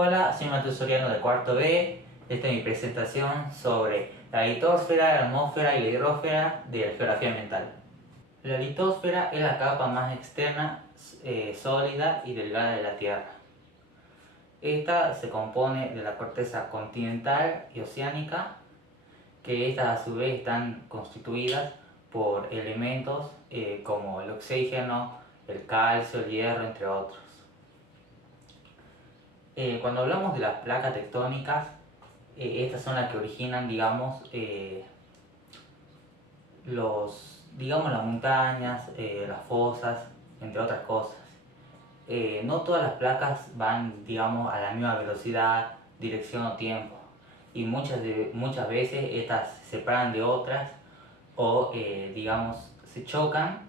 Hola, soy Mateo Soriano de cuarto B. Esta es mi presentación sobre la litosfera, la atmósfera y la hidrosfera de la geografía ambiental. La litosfera es la capa más externa, sólida y delgada de la Tierra. Esta se compone de la corteza continental y oceánica, que estas a su vez están constituidas por elementos como el oxígeno, el calcio, el hierro, entre otros. Cuando hablamos de las placas tectónicas, estas son las que originan, digamos, las montañas, las fosas, entre otras cosas. No todas las placas van, digamos, a la misma velocidad, dirección o tiempo, y muchas veces estas se separan de otras o, digamos, se chocan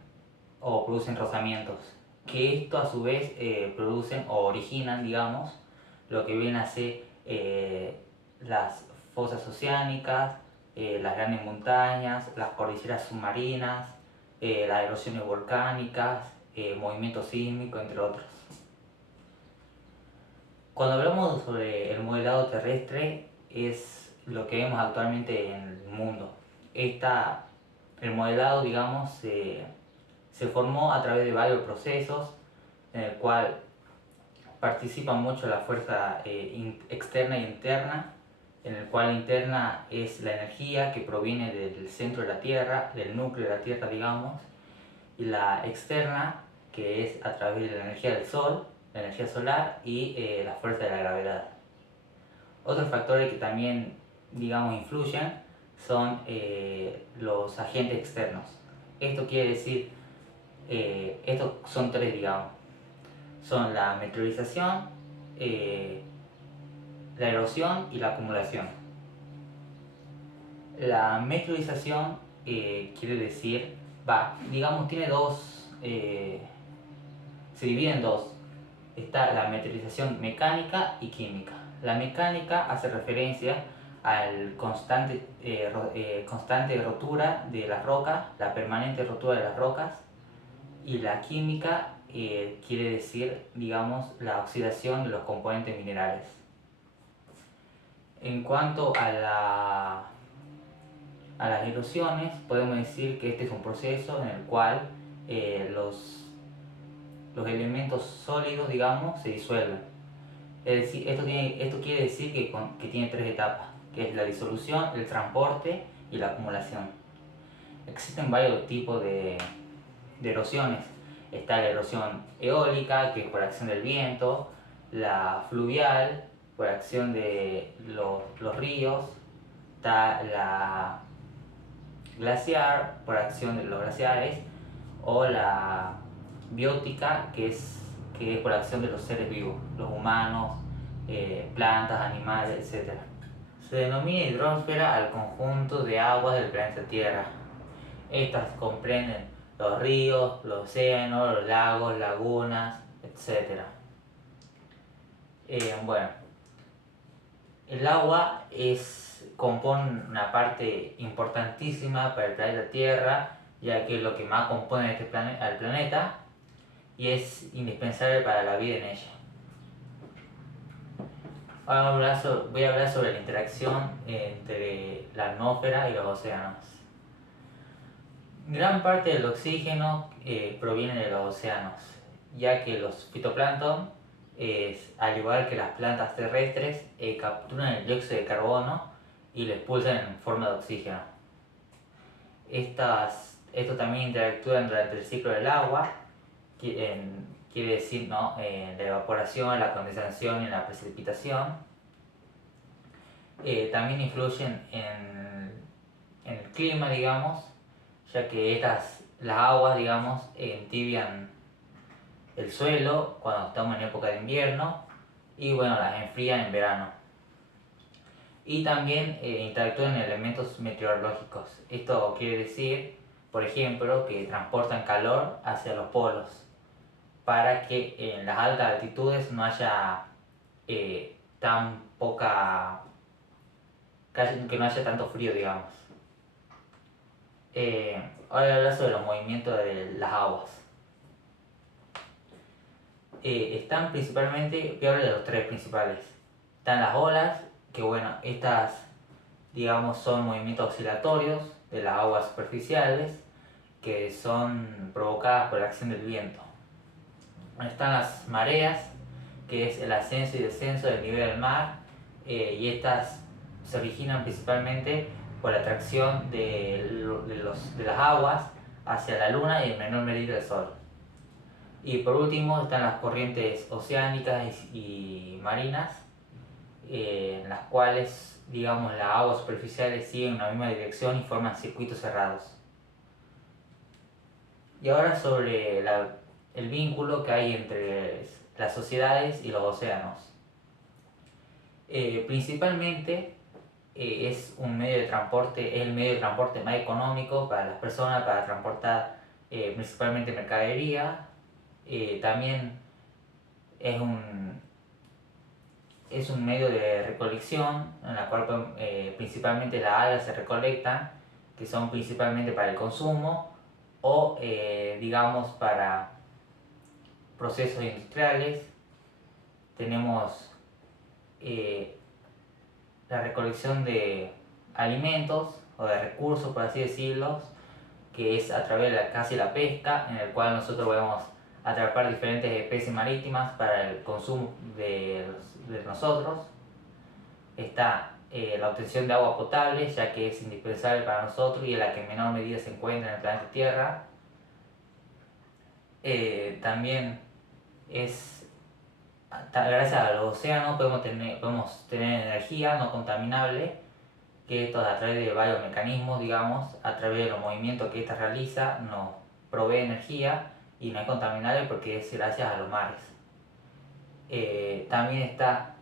o producen rozamientos, que esto a su vez producen o originan, digamos, lo que vienen a ser las fosas oceánicas, las grandes montañas, las cordilleras submarinas, las erosiones volcánicas, movimiento sísmico, entre otros. Cuando hablamos sobre el modelado terrestre, es lo que vemos actualmente en el mundo. El modelado, digamos, se formó a través de varios procesos en el cual participan mucho la fuerza externa y interna, en el cual la interna es la energía que proviene del centro de la Tierra, del núcleo de la Tierra, digamos, y la externa, que es a través de la energía del Sol, la energía solar y la fuerza de la gravedad. Otros factores que también, digamos, influyen son los agentes externos. Esto quiere decir, estos son tres, digamos. Son la meteorización, la erosión y la acumulación. La meteorización quiere decir, digamos, tiene dos, se divide en dos. Está la meteorización mecánica y química. La mecánica hace referencia al constante rotura de las rocas, la permanente rotura de las rocas, y la química quiere decir, digamos, la oxidación de los componentes minerales. En cuanto a las erosiones, podemos decir que este es un proceso en el cual los elementos sólidos, digamos, se disuelven. Es decir, esto quiere decir que tiene tres etapas, que es la disolución, el transporte y la acumulación. Existen varios tipos de erosiones. Está la erosión eólica, que es por acción del viento, la fluvial, por acción de los ríos, está la glaciar, por acción de los glaciares, o la biótica, que es por acción de los seres vivos, los humanos, plantas, animales, etc. Se denomina hidrosfera al conjunto de aguas del planeta Tierra. Estas comprenden los ríos, los océanos, los lagos, lagunas, etc. Bueno, el agua compone una parte importantísima para el planeta Tierra, ya que es lo que más compone al planeta y es indispensable para la vida en ella. Ahora voy a hablar sobre la interacción entre la atmósfera y los océanos. Gran parte del oxígeno proviene de los océanos, ya que los fitoplancton, al igual que las plantas terrestres, capturan el dióxido de carbono y lo expulsan en forma de oxígeno. Estos también interactúan durante el ciclo del agua, quiere decir, ¿no? La evaporación, la condensación y la precipitación. También influyen en el clima, digamos, ya que las aguas, digamos, entibian el suelo cuando estamos en época de invierno y, bueno, las enfrían en verano. Y también interactúan en elementos meteorológicos. Esto quiere decir, por ejemplo, que transportan calor hacia los polos para que en las altas altitudes no haya que no haya tanto frío, digamos. Ahora voy a hablar sobre los movimientos de las aguas. Están principalmente, voy a hablar de los tres principales. Están las olas, que bueno, estas digamos son movimientos oscilatorios de las aguas superficiales que son provocadas por la acción del viento. Están las mareas, que es el ascenso y descenso del nivel del mar, y estas se originan principalmente por la atracción de las aguas hacia la luna y en menor medida del sol. Y por último están las corrientes oceánicas y marinas, en las cuales digamos las aguas superficiales siguen una misma dirección y forman circuitos cerrados. Y ahora sobre el vínculo que hay entre las sociedades y los océanos. Principalmente es un medio de transporte, es el medio de transporte más económico para las personas, para transportar principalmente mercadería. También es un medio de recolección en la cual principalmente las algas se recolectan, que son principalmente para el consumo o digamos para procesos industriales. Tenemos la recolección de alimentos o de recursos, por así decirlo, que es a través de la caza y la pesca, en el cual nosotros podemos atrapar diferentes especies marítimas para el consumo de nosotros. Está la obtención de agua potable, ya que es indispensable para nosotros y es la que en menor medida se encuentra en el planeta Tierra. También es gracias a los océanos podemos tener energía no contaminable, que esto a través de varios mecanismos, digamos, a través de los movimientos que ésta realiza, nos provee energía y no es contaminable porque es gracias a los mares. También está,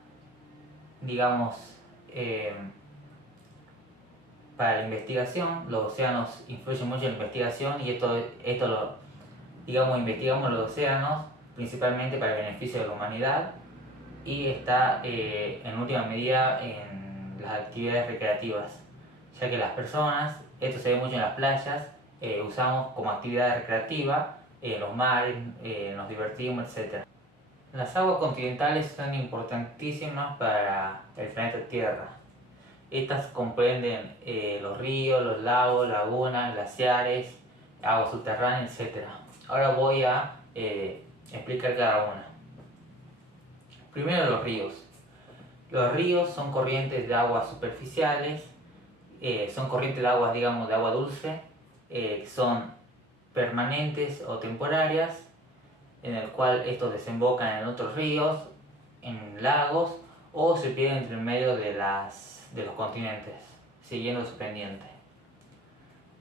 digamos, para la investigación, los océanos influyen mucho en la investigación y investigamos los océanos principalmente para el beneficio de la humanidad y está en última medida en las actividades recreativas, ya que las personas, esto se ve mucho en las playas, usamos como actividad recreativa los mares, nos divertimos, etc. Las aguas continentales son importantísimas para el planeta Tierra. Estas comprenden los ríos, los lagos, lagunas, glaciares, aguas subterráneas, etc. Ahora voy a explicar cada una. Primero los ríos. Los ríos son corrientes de aguas superficiales, son corrientes de aguas, digamos, de agua dulce, son permanentes o temporarias, en el cual estos desembocan en otros ríos, en lagos, o se pierden entre el medio de los continentes, siguiendo su pendiente.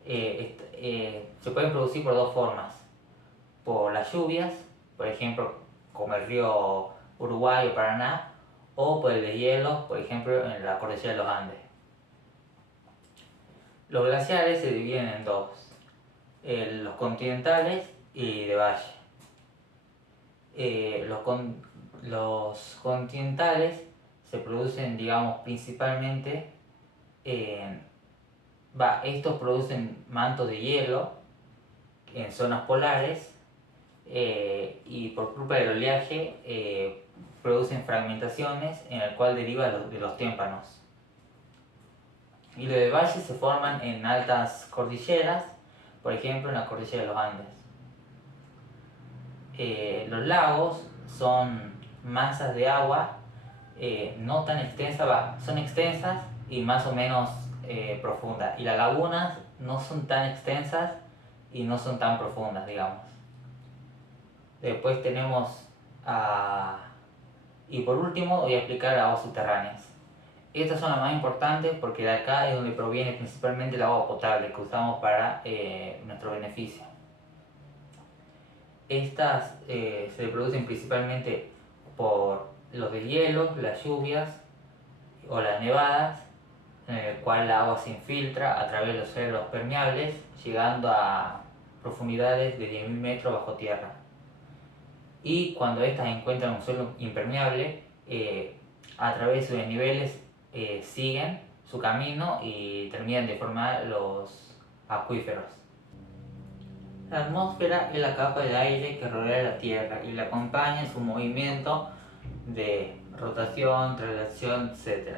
Se pueden producir por dos formas: por las lluvias, por ejemplo, como el río Uruguay o Paraná, o por el deshielo, por ejemplo, en la cordillera de los Andes. Los glaciares se dividen en dos: los continentales y de valle. Los continentales se producen, digamos, principalmente estos producen mantos de hielo en zonas polares, y por culpa del oleaje producen fragmentaciones en el cual deriva de los témpanos. Y los de valle se forman en altas cordilleras, por ejemplo en la cordillera de los Andes. Los lagos son masas de agua no tan extensas, son extensas y más o menos profundas. Y las lagunas no son tan extensas y no son tan profundas, digamos. Después tenemos y por último voy a explicar las aguas subterráneas. Estas son las más importantes porque de acá es donde proviene principalmente el agua potable que usamos para nuestro beneficio. Estas se producen principalmente por los deshielos, las lluvias o las nevadas, en el cual el agua se infiltra a través de los suelos permeables, llegando a profundidades de 10.000 metros bajo tierra. Y cuando estas encuentran un suelo impermeable, a través de sus desniveles siguen su camino y terminan de formar los acuíferos. La atmósfera es la capa de aire que rodea la Tierra y la acompaña en su movimiento de rotación, traslación, etc.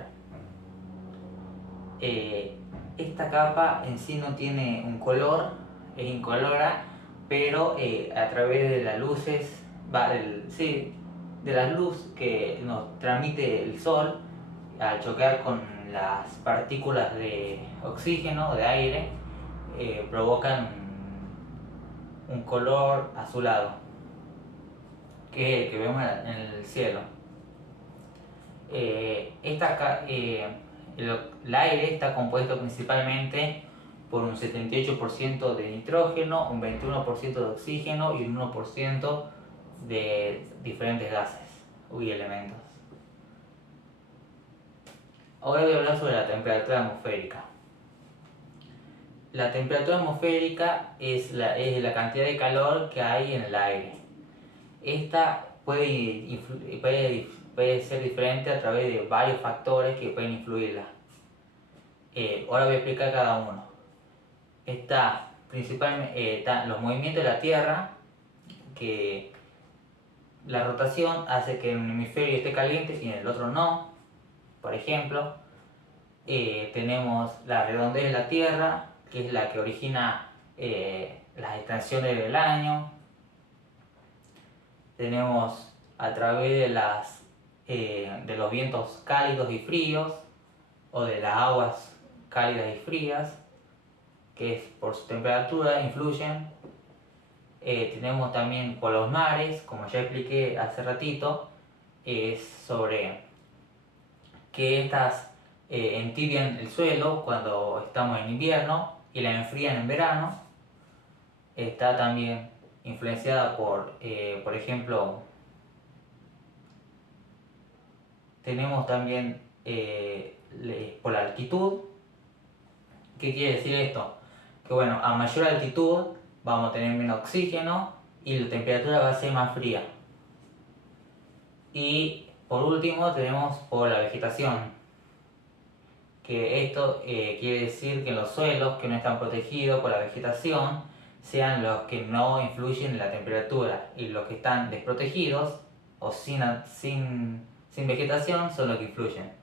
Esta capa en sí no tiene un color, es incolora, pero a través de las luces, de las luces que nos transmite el sol, al chocar con las partículas de oxígeno, de aire, provocan un color azulado que vemos en el cielo. El aire está compuesto principalmente por un 78% de nitrógeno, un 21% de oxígeno y un 1% de diferentes gases y elementos. Ahora voy a hablar sobre la temperatura atmosférica. La temperatura atmosférica es la cantidad de calor que hay en el aire. Esta puede ser diferente a través de varios factores que pueden influirla. Ahora voy a explicar cada uno. Principalmente están los movimientos de la Tierra, que la rotación hace que en un hemisferio esté caliente y en el otro no. Por ejemplo, tenemos la redondez de la Tierra, que es la que origina las estaciones del año. Tenemos a través de los vientos cálidos y fríos, o de las aguas cálidas y frías, que es por su temperatura influyen. Tenemos también por los mares, como ya expliqué hace ratito, es sobre que estas entibian el suelo cuando estamos en invierno y la enfrían en verano. Está también influenciada por ejemplo, tenemos también por la altitud. ¿Qué quiere decir esto? Que bueno, a mayor altitud vamos a tener menos oxígeno y la temperatura va a ser más fría. Y por último tenemos por la vegetación, que esto quiere decir que los suelos que no están protegidos por la vegetación sean los que no influyen en la temperatura, y los que están desprotegidos o sin vegetación son los que influyen.